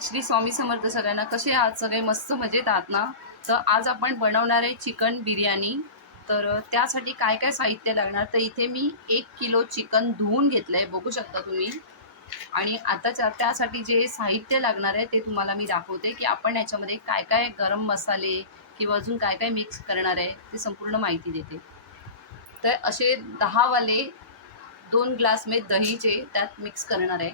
श्री स्वामी समर्थ सगळ्यांना कसे आहात? सगळे मस्त मजेत आहात ना? तर आज आपण बनवणार आहे चिकन बिर्याणी. तर त्यासाठी काय काय साहित्य लागणार? तर इथे मी एक किलो चिकन धुवून घेतलं आहे बघू शकता तुम्ही. आणि आता त्यासाठी जे साहित्य लागणार आहे ते तुम्हाला मी दाखवते की आपण याच्यामध्ये काय काय गरम मसाले किंवा अजून काय काय मिक्स करणार आहे ते संपूर्ण माहिती देते. तर असे दहावाले दोन ग्लास मी दहीचे त्यात मिक्स करणार आहे.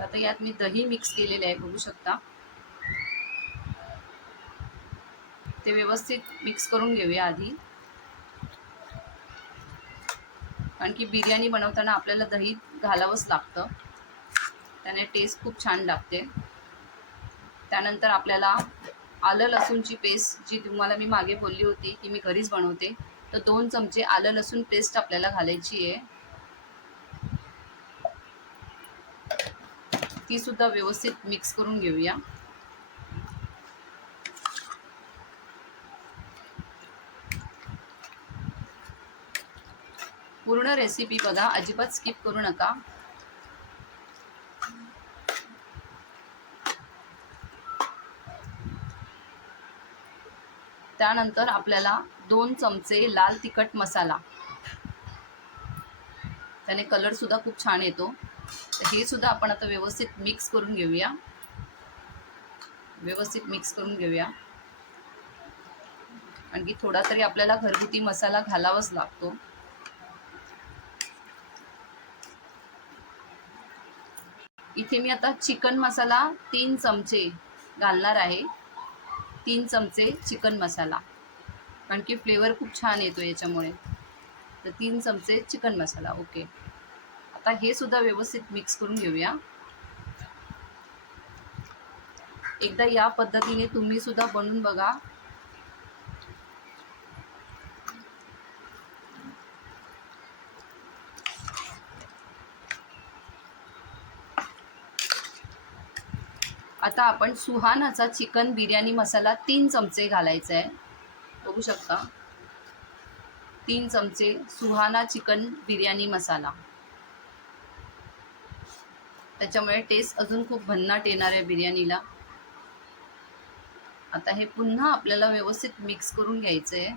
आता यात मी दही मिक्स केलेले आहे बघू शकता. ते व्यवस्थित मिक्स करून घेऊया आधी. कारण की बिर्याणी बनवताना आपल्याला दही घालावंच लागतं. त्याने टेस्ट खूप छान लागते. त्यानंतर आपल्याला आलं लसूणची पेस्ट जी तुम्हाला मी मागे बोलली होती की मी घरीच बनवते. तर दोन चमचे आलं लसूण पेस्ट आपल्याला घालायची आहे. ती सुद्धा व्यवस्थित मिक्स करून घेऊया. पूर्ण रेसिपी बघा अजिबात स्किप करू नका. त्यानंतर आपल्याला दोन चमचे लाल तिखट मसाला. त्याने कलर सुद्धा खूप छान येतो. तर हे सुद्धा आपण आता व्यवस्थित मिक्स करून घेऊया. व्यवस्थित मिक्स करून घेऊया. आणखी थोडा तरी आपल्याला घरगुती मसाला घालावाच लागतो. इथे मी आता चिकन मसाला तीन चमचे घालणार आहे. तीन चमचे चिकन मसाला. कारण की फ्लेवर खूप छान येतो याच्यामुळे. तर तीन चमचे चिकन मसाला ओके आता हे सुद्धा व्यवस्थित मिक्स करून घेऊया. एकदा या पद्धतीने तुम्ही सुद्धा बनवून बघा. आता आपण सुहानाचा चिकन बिर्याणी मसाला तीन चमचे घालायचा आहे बघू शकता. तीन चमचे सुहाना चिकन बिर्याणी मसाला. त्याच्यामुळे टेस्ट अजून खूप भन्नाट येणार आहे बिर्याणीला. आता हे पुन्हा आपल्याला व्यवस्थित मिक्स करून घ्यायचं आहे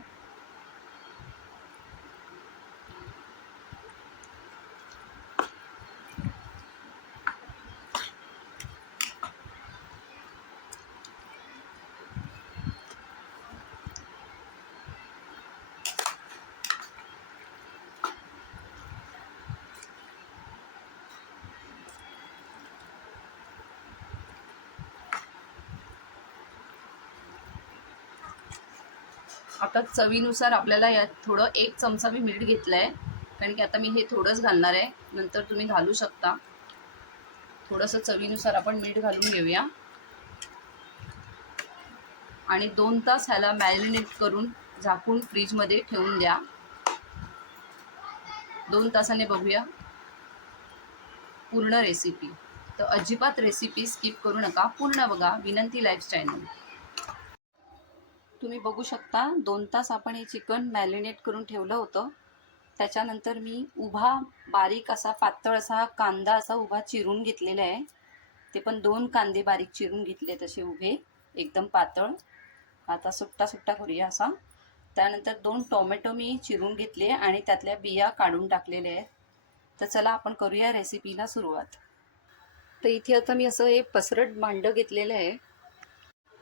आता चवीनुसार आपल्याला यात थोडं एक चमचा मी मीठ घेतलं आहे कारण की आता मी हे थोडंच घालणार आहे. नंतर तुम्ही घालू शकता. थोडंसं चवीनुसार आपण मीठ घालून घेऊया. आणि दोन तास ह्याला मॅरिनेट करून झाकून फ्रीजमध्ये ठेवून द्या. दोन तासाने बघूया. पूर्ण रेसिपी तर अजिबात रेसिपी स्किप करू नका. पूर्ण बघा. विनंती लाईफ चॅनल तुम्ही बघू शकता दोन तास आपण हे चिकन मॅरिनेट करून ठेवलं होतं. त्याच्यानंतर मी उभा बारीक असा पातळ असा कांदा असा उभा चिरून घेतलेला आहे. ते पण दोन कांदे बारीक चिरून घेतले तसे उभे एकदम पातळ. आता सुट्टा सुट्टा करूया असा. त्यानंतर दोन टोमॅटो मी चिरून घेतले आणि त्यातल्या बिया काढून टाकलेल्या आहेत. तर चला आपण करूया रेसिपीला सुरुवात. तर इथे आता मी असं हे पसरट भांडं घेतलेलं आहे.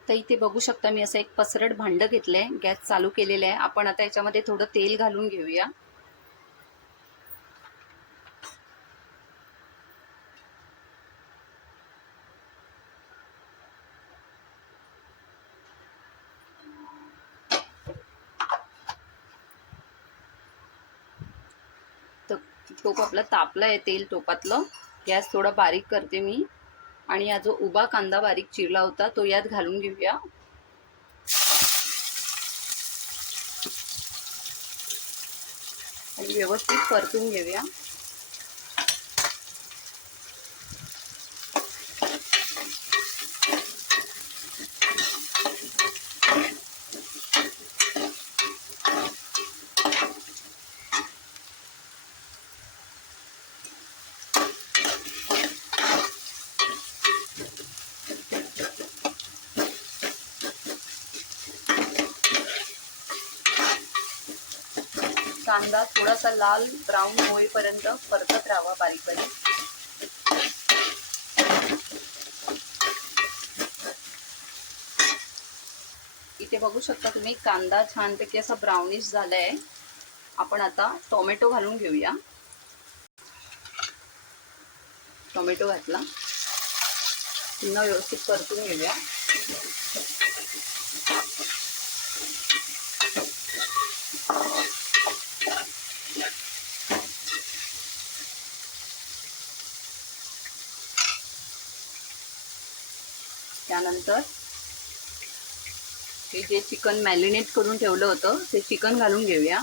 तर इथे बघू शकता मी असं एक पसरट भांडं घेतलं आहे गॅस चालू केलेलं आहे. आपण आता याच्यामध्ये थोडं तेल घालून घेऊया. तर टोप आपलं तापलं आहे तेल टोपातलं. गॅस थोडा बारीक करते मी. आणि हा जो उभा कांदा बारीक चिरला होता तो यात घालून घेऊया. आणि व्यवस्थित परतून घेऊया. कांदा थोडासा लाल ब्राऊन होईपर्यंत परतत राहावा बारीक बारीक इथे बघू शकता तुम्ही कांदा छानपैकी असा ब्राउनिश झालाय. आपण आता टोमॅटो घालून घेऊया. टोमॅटो घातला. पुन्हा व्यवस्थित परतून घेऊया. त्यानंतर हे जे चिकन मॅरिनेट करून ठेवलं होतं ते चिकन घालून घेऊया.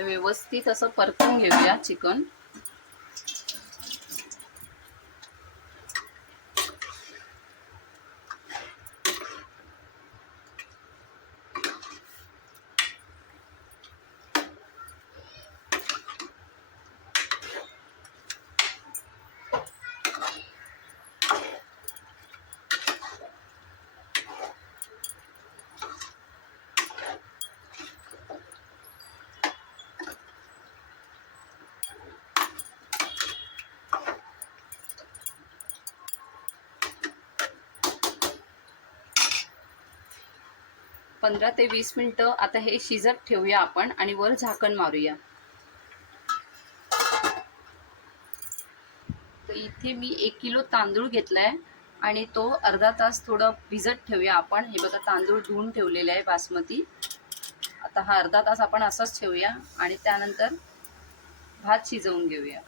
तर व्यवस्थित असं परतून घेऊया चिकन. पंधरा ते वीस मिनटं आता हे शिजत ठेवूया आपण आणि वर झाकण मारूया. तर इथे मी एक किलो तांदूळ घेतलाय आणि तो अर्धा तास थोडं भिजत ठेवूया आपण. हे बघा तांदूळ धुवून ठेवलेले आहे बासमती. आता हा अर्धा तास आपण असंच ठेवूया आणि त्यानंतर भात शिजवून घेऊया.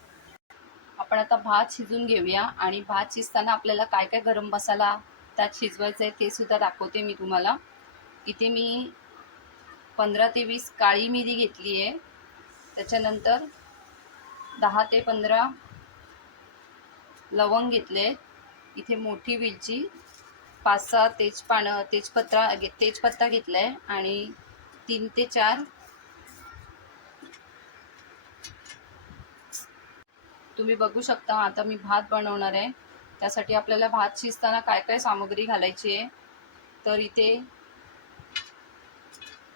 आपण आता भात शिजून घेऊया आणि भात शिजताना आपल्याला काय काय गरम मसाला त्यात शिजवायचं आहे ते सुद्धा दाखवते मी तुम्हाला. इथे मी पंधरा ते वीस काळी मिरी घेतली आहे. त्याच्यानंतर दहा ते पंधरा लवंग घेतले इथे मोठी वेलची पाच सहा तेजपानं तेजपत्रा घे तेजपत्ता घेतला आहे आणि तीन ते चार तुम्ही बघू शकता आता मी भात बनवणार आहे. त्यासाठी आपल्याला भात शिजताना काय काय सामग्री घालायची आहे? तर इथे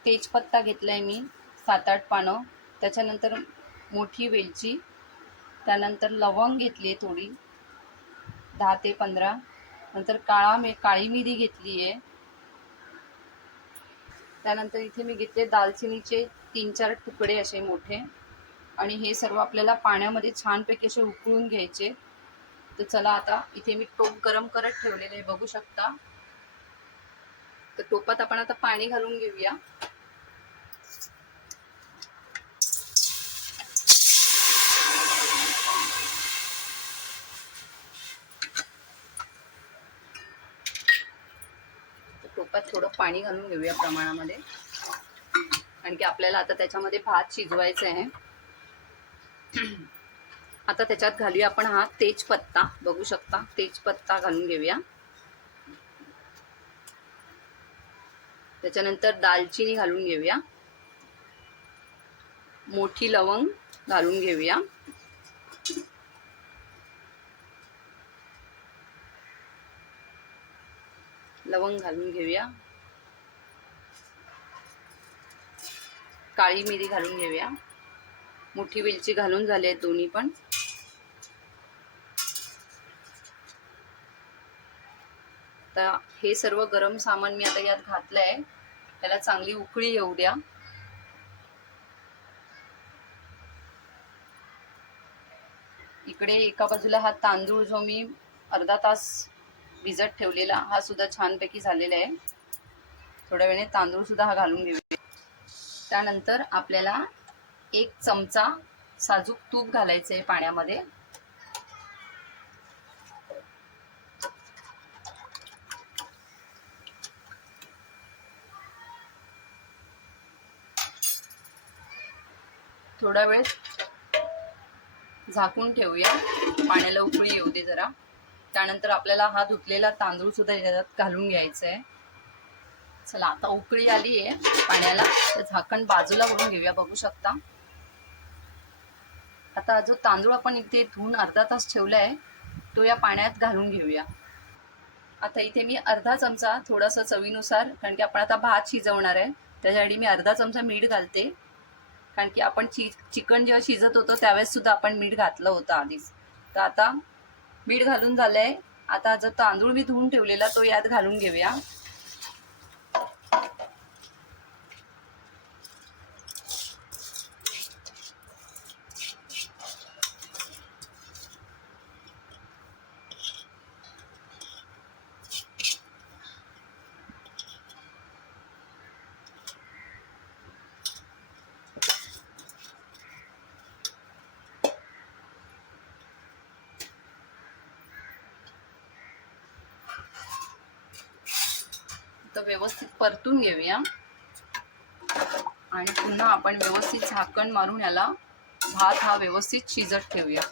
तेजपत्ता घेतला आहे मी सात आठ पानं. त्याच्यानंतर मोठी वेलची त्यानंतर लवंग घेतली आहे थोडी दहा ते पंधरा. नंतर काळा मे काळी मिरी घेतली आहे त्यानंतर इथे मी घेतले दालचिनीचे तीन चार तुकडे असे मोठे. आणि हे सर्व आपल्याला पाण्यामध्ये छानपैकी असे उकळून घ्यायचे. तर चला आता इथे मी टोप गरम करत ठेवलेले आहे बघू शकता. तर टोपात आपण आता पाणी घालून घेऊया तर टोपात थोडं पाणी घालून घेऊया प्रमाणामध्ये. कारण की आपल्याला आता त्याच्यामध्ये भात शिजवायचं आहे. आता त्याच्यात घालूया आपण हा तेजपत्ता. बघू शकता तेजपत्ता घालून घेऊया. त्याच्यानंतर दालचिनी घालून घेऊया. मोठी लवंग घालून घेऊया. लवंग घालून घेऊया. काळी मिरी घालून घेऊया. मोठी वेलची घालून झाली आहेत दोन्ही पण. आता हे सर्व गरम सामान मी आता यात घातलं आहे त्याला चांगली उकळी येऊ द्या. इकडे एका बाजूला हा तांदूळ जो मी अर्धा तास भिजत ठेवलेला हा सुद्धा छानपैकी झालेला आहे. थोड्या वेळाने तांदूळ सुद्धा हा घालून घेऊया. त्यानंतर आपल्याला एक चमचा साजूक तूप घालायचं आहे पाण्यामध्ये. थोडा वेळ झाकून ठेवूया. पाण्याला उकळी येऊ दे जरा. त्यानंतर आपल्याला हा धुतलेला तांदूळ सुद्धा याच्यात घालून घ्यायचा आहे चला आता उकळी आली आहे पाण्याला. तर झाकण बाजूला वळून घेऊया बघू शकता. आता जो तांदूळ आपण इथे धुवून अर्धा तास ठेवला आहे तो या पाण्यात घालून घेऊया. आता इथे मी अर्धा चमचा थोडासा चवीनुसार कारण की आपण आता भात शिजवणार आहे त्याच्यासाठी मी अर्धा चमचा मीठ घालते. कारण की आपण चि चिकन जेव्हा शिजत होतं त्यावेळेस सुद्धा आपण मीठ घातलं होतं आधीच. तर आता मीठ घालून झालंय. आता जो तांदूळ मी धुवून ठेवलेला तो यात घालून घेऊया तर व्यवस्थित परतून घेऊया. आणि पुन्हा आपण व्यवस्थित झाकण मारून याला भात हा व्यवस्थित शिजत ठेवूया.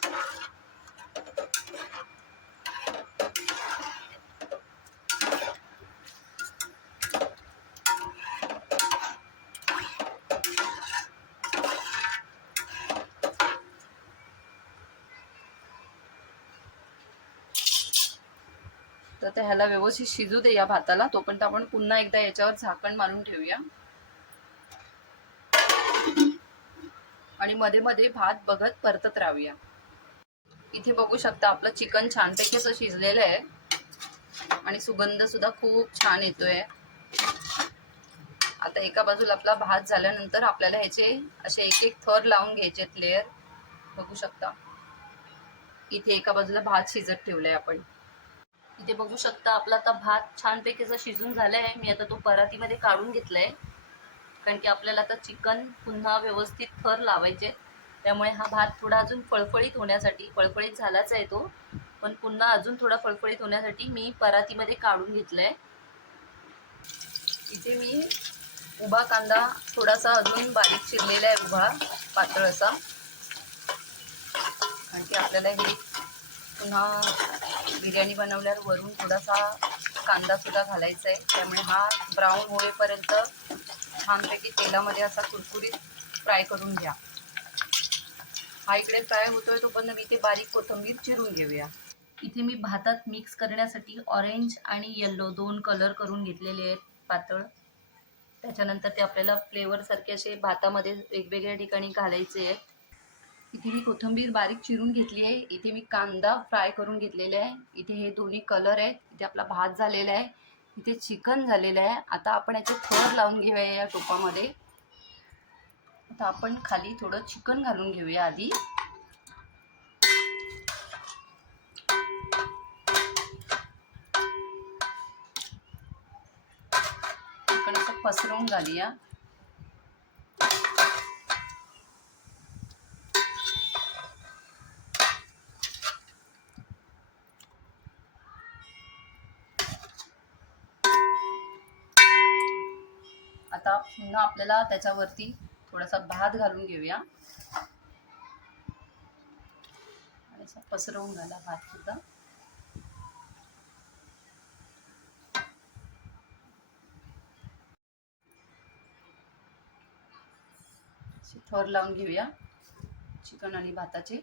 आता ह्याला व्यवस्थित शिजू दे या भाताला. तोपर्यंत आपण पुन्हा एकदा याच्यावर झाकण मारून ठेवूया. आणि मध्ये मध्ये भात बघत परतत राहूया. इथे बघू शकता आपलं चिकन छानपैकी असं शिजलेलं आहे. आणि सुगंध सुद्धा खूप छान येतोय. आता एका बाजूला आपला भात झाल्यानंतर आपल्याला ह्याचे असे एक एक थर लावून घ्यायचे लेअर बघू शकता. इथे एका बाजूला भात शिजत ठेवलाय आपण. इथे बघू शकता आपला आता भात छानपैकी असं शिजून झालाय. मी आता तो परातीमध्ये काढून घेतला आहे कारण की आपल्याला आता चिकन पुन्हा व्यवस्थित थर लावायचे. त्यामुळे हा भात थोडा अजून फळफळीत होण्यासाठी फळफळीत झालाच आहे तो. पण पुन्हा अजून थोडा फळफळीत होण्यासाठी मी परातीमध्ये काढून घेतलाय. इथे मी उभा कांदा थोडासा अजून बारीक चिरलेला आहे उभा पातळ असा. कारण की आपल्याला हे पुन्हा बिर्याणी बनवल्यावर वरून थोडासा कांदासुद्धा घालायचा आहे. त्यामुळे हा ब्राऊन होईपर्यंत छानपैकी तेलामध्ये असा कुरकुरीत फ्राय करून घ्या. हा इकडे फ्राय होतोय तोपर्यंत मी ते बारीक कोथिंबीर चिरून घेऊया. इथे मी भातात मिक्स करण्यासाठी ऑरेंज आणि येल्लो दोन कलर करून घेतलेले आहेत पातळ. त्याच्यानंतर ते आपल्याला फ्लेवरसारखे असे भातामध्ये वेगवेगळ्या ठिकाणी घालायचे आहेत. इथे मी कोथिंबीर बारीक चिरून घेतली आहे. इथे मी कांदा फ्राय करून घेतलेला आहे. इथे हे दोन्ही कलर आहेत. इथे आपला भात झालेला आहे. इथे चिकन झालेलं आहे. आता आपण याचे थर लावून घेऊया या टोपामध्ये. आता आपण खाली थोडं चिकन घालून घेऊया आधी. चिकन असं पसरवून घालूया. पुन्हा आपल्याला त्याच्यावरती थोडासा भात घालून घेऊया. आणि पसरवून घाला भात सुद्धा. थर लावून घेऊया चिकन आणि भाताचे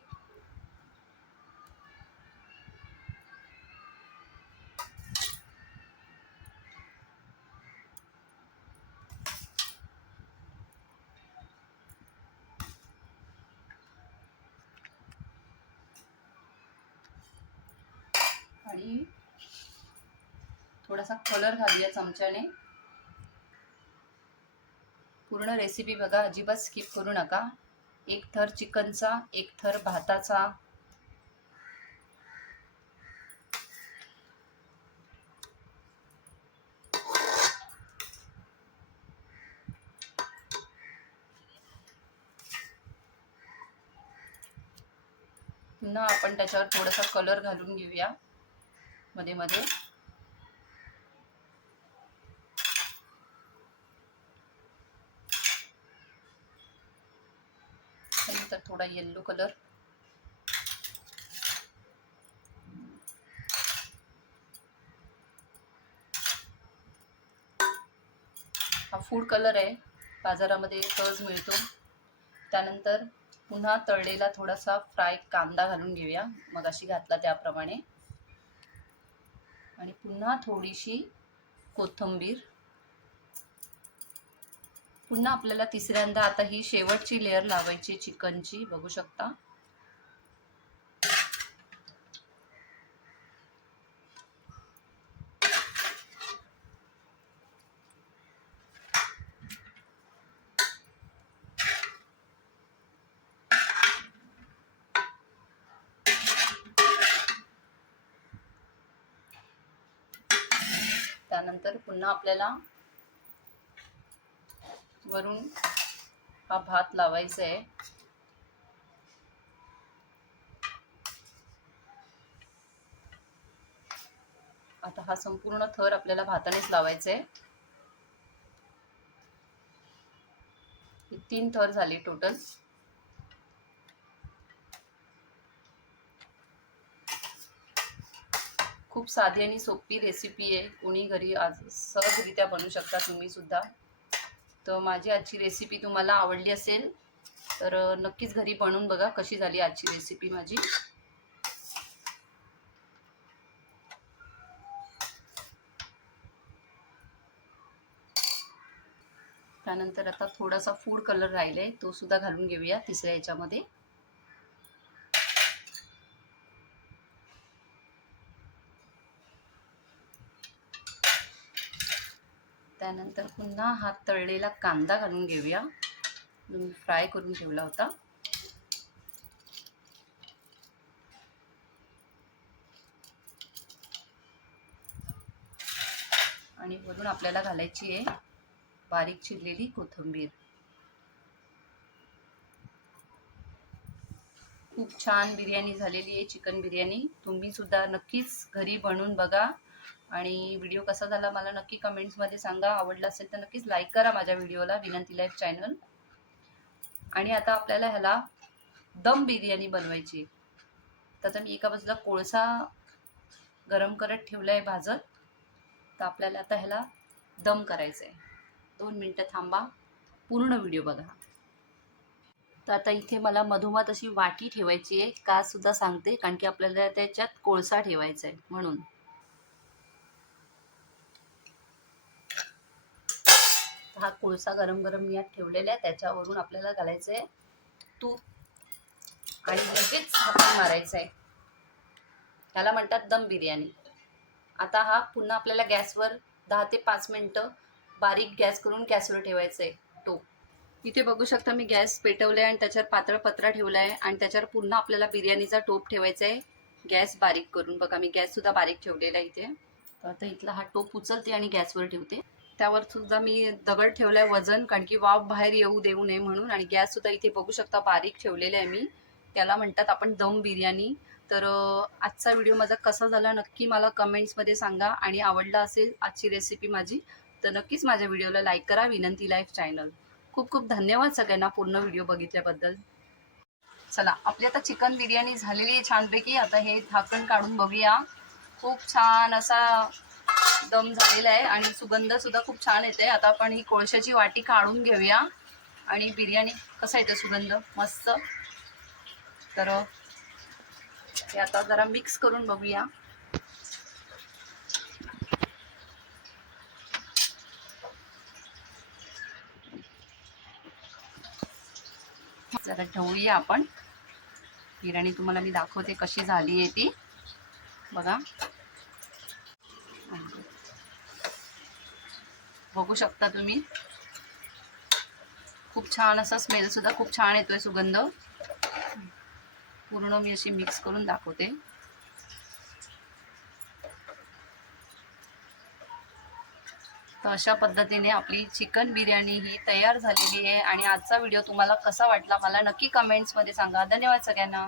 आणि थोडासा कलर घालूया चमच्याने. पूर्ण रेसिपी बघा अजिबात स्किप करू नका. एक थर चिकनचा एक थर भाताचा. पुन्हा आपण त्याच्यावर थोडासा कलर घालून घेऊया. मध्ये मध्ये त्यानंतर थोडा येल्लो कलर हा फूड कलर आहे. बाजारामध्ये सहज मिळतो. त्यानंतर पुन्हा तळलेला थोडासा फ्राय कांदा घालून घेऊया. मग अशी घातला त्याप्रमाणे. आणि पुन्हा थोडीशी कोथिंबीर. पुन्हा आपल्याला तिसऱ्यांदा आता ही शेवटची लेअर लावायची चिकनची. बघू शकता. त्यानंतर पुन्हा आपल्याला वरून हा भात लावायचा आहे. आता हा संपूर्ण थर आपल्याला भातानेच लावायचा आहे. तीन थर झाले टोटल खूप साधी आणि सोपी रेसिपी आहे. कोणी घरी आज सहजरित्या बनवू शकता तुम्ही सुद्धा. तर माझी आजची रेसिपी तुम्हाला आवडली असेल तर नक्कीच घरी बनवून बघा कशी झाली आजची रेसिपी माझी. त्यानंतर आता थोडासा फूड कलर राहिलाय तो सुद्धा घालून घेऊया तिसऱ्या याच्यामध्ये. त्यानंतर पुन्हा हा तळलेला कांदा घालून घेऊया. जो मी फ्राय करून ठेवला होता. आणि वरून आपल्याला घालायची आहे बारीक चिरलेली कोथिंबीर. खूप छान बिर्याणी झालेली आहे चिकन बिर्याणी. तुम्ही सुद्धा नक्कीच घरी बनवून बघा. आणि व्हिडिओ कसा झाला मला नक्की कमेंट्समध्ये सांगा. आवडला असेल तर नक्कीच लाईक करा माझ्या व्हिडिओला विनंती लाईफ चॅनल आणि आता आपल्याला ह्याला दम बिर्याणी बनवायची तर आता मी एका बाजूला कोळसा गरम करत ठेवला आहे भाजत. तर आपल्याला आता ह्याला दम करायचं आहे दोन मिनटं थांबा. पूर्ण व्हिडिओ बघा. तर आता इथे मला मधोमध अशी वाटी ठेवायची आहे. का सुद्धा सांगते कारण की आपल्याला त्याच्यात कोळसा ठेवायचा आहे म्हणून. हा कोळसा गरम गरम यात ठेवलेला आहे त्याच्यावरून आपल्याला घालायचं आहे तूप आणि लगेच झाकण मारायचं आहे त्याला म्हणतात दम बिर्याणी. आता हा पुन्हा आपल्याला गॅसवर दहा ते पाच मिनटं बारीक गॅस करून गॅसवर ठेवायचं आहे टोप इथे बघू शकता मी गॅस पेटवलाय आणि त्याच्यावर पातळ पत्रा ठेवला आहे आणि त्याच्यावर पुन्हा आपल्याला बिर्याणीचा टोप ठेवायचा आहे गॅस बारीक करून बघा मी गॅस सुद्धा बारीक ठेवलेला आहे इथे. आता इथला हा टोप उचलते आणि गॅसवर ठेवते. त्यावर सुद्धा मी दगड ठेवलाय वजन कारण की वाफ बाहेर येऊ देऊ नये म्हणून. आणि गॅस सुद्धा इथे बघू शकता बारीक ठेवलेला आहे मी. त्याला म्हणतात आपण दम बिर्याणी. तर आजचा व्हिडिओ माझा कसा झाला नक्की मला कमेंट्समध्ये सांगा. आणि आवडला असेल आजची रेसिपी माझी तर नक्कीच माझ्या व्हिडिओला लाईक करा विनंती लाईफ चॅनल. खूप खूप धन्यवाद सगळ्यांना पूर्ण व्हिडिओ बघितल्याबद्दल. चला आपली आता चिकन बिर्याणी झालेली आहे छानपैकी. आता हे झाकण काढून बघूया. खूप छान असा दम झालेला आहे आणि सुगंध सुद्धा खूप छान येते आता आपण ही कोळशाची वाटी काढून घेऊया. आणि बिर्याणी कसा येतो सुगंध? मस्त. तर हे आता जरा मिक्स करून बघूया. जरा ठेवूया आपण. बिर्याणी तुम्हाला मी दाखवते कशी झाली आहे ती. बघा. बघू शकता तुम्ही. खूप छान असा स्मेल सुद्धा खूप छान येतोय सुगंध. पूर्ण मी अशी मिक्स करून दाखवते. तर अशा पद्धतीने आपली चिकन बिर्याणी ही तयार झालेली आहे आणि आजचा व्हिडिओ तुम्हाला कसा वाटला मला नक्की कमेंट्समध्ये सांगा. धन्यवाद सगळ्यांना.